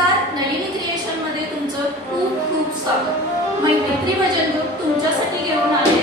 नमस्कार. नलिनी क्रिएशनमध्ये तुमचं खूप खूप स्वागत. मैत्री भजन ग्रुप तुमच्यासाठी घेऊन आले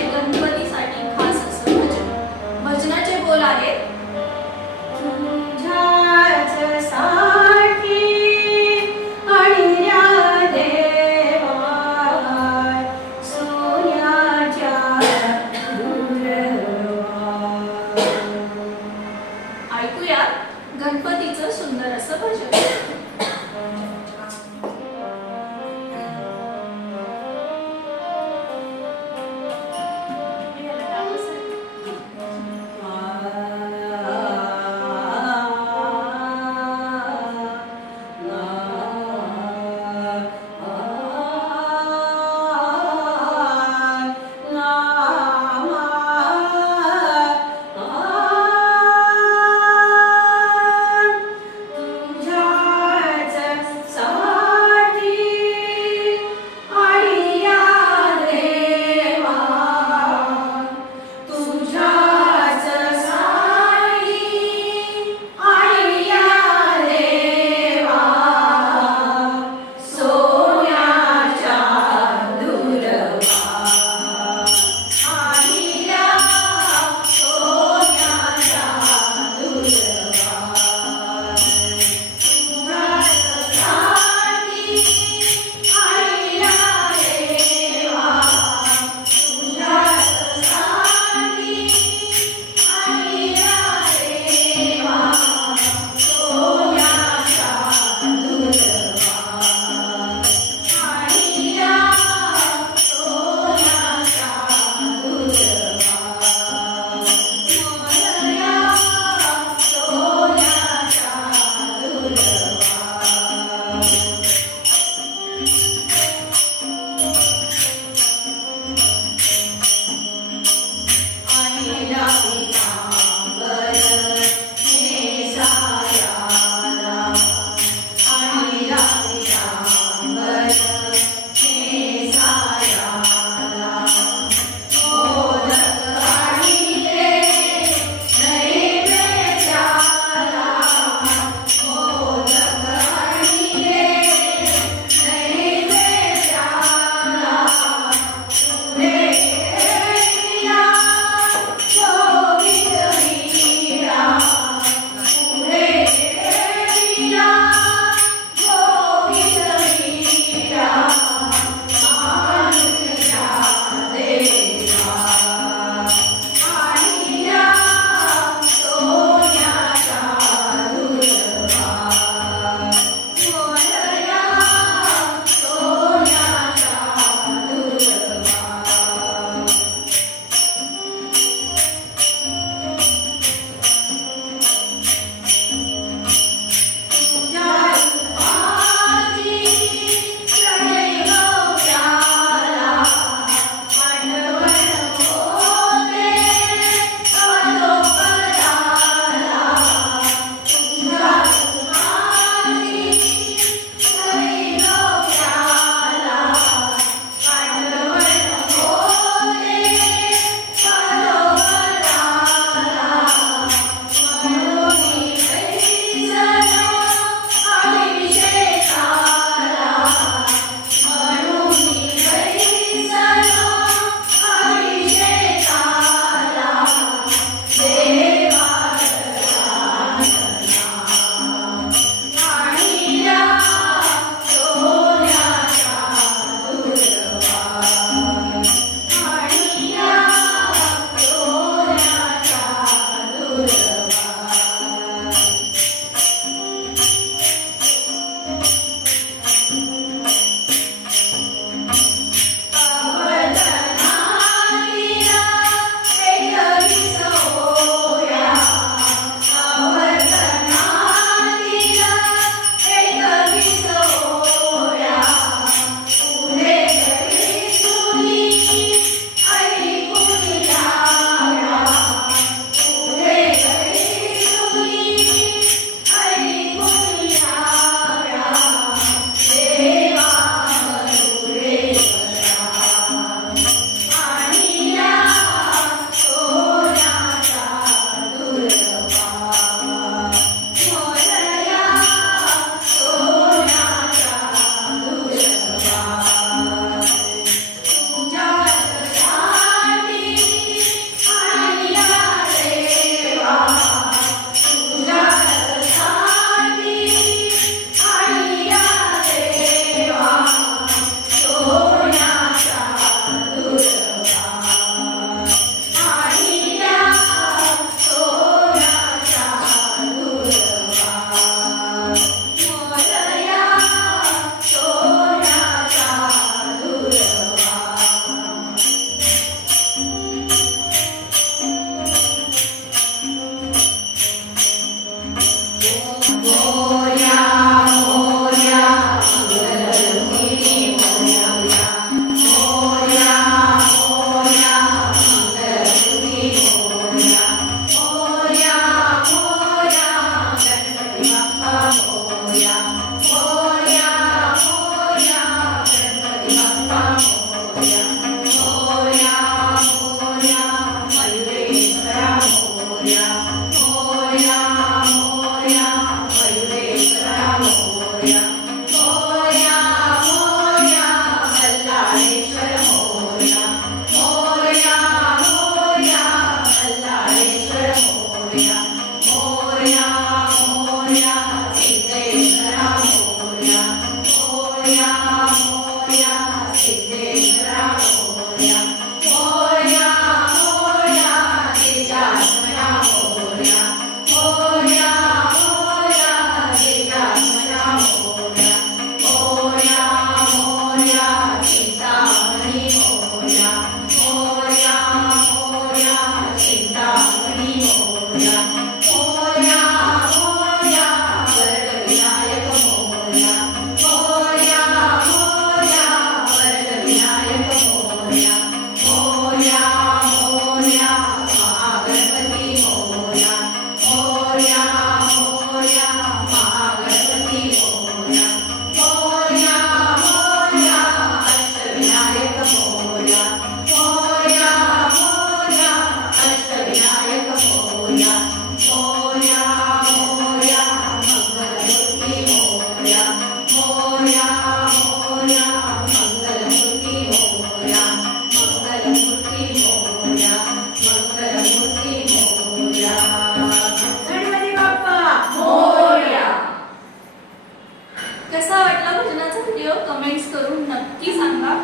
कसा वाटला भजनाचा व्हिडिओ कमेंट्स करून नक्की सांगा.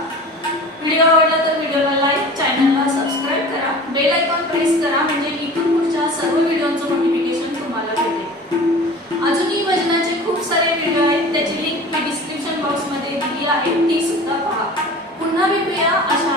व्हिडिओ आवडला तर व्हिडिओला लाईक चॅनलला सबस्क्राईब करा. बेल आयकॉन प्रेस करा म्हणजे इथून पुढच्या सर्व व्हिडिओचं नोटिफिकेशन तुम्हाला भेटेल. अजूनही भजनाचे खूप सारे व्हिडिओ आहेत. त्याची लिंक मी डिस्क्रिप्शन बॉक्समध्ये दिली आहे. ती सुद्धा पहा. पुन्हा भेटूया अशा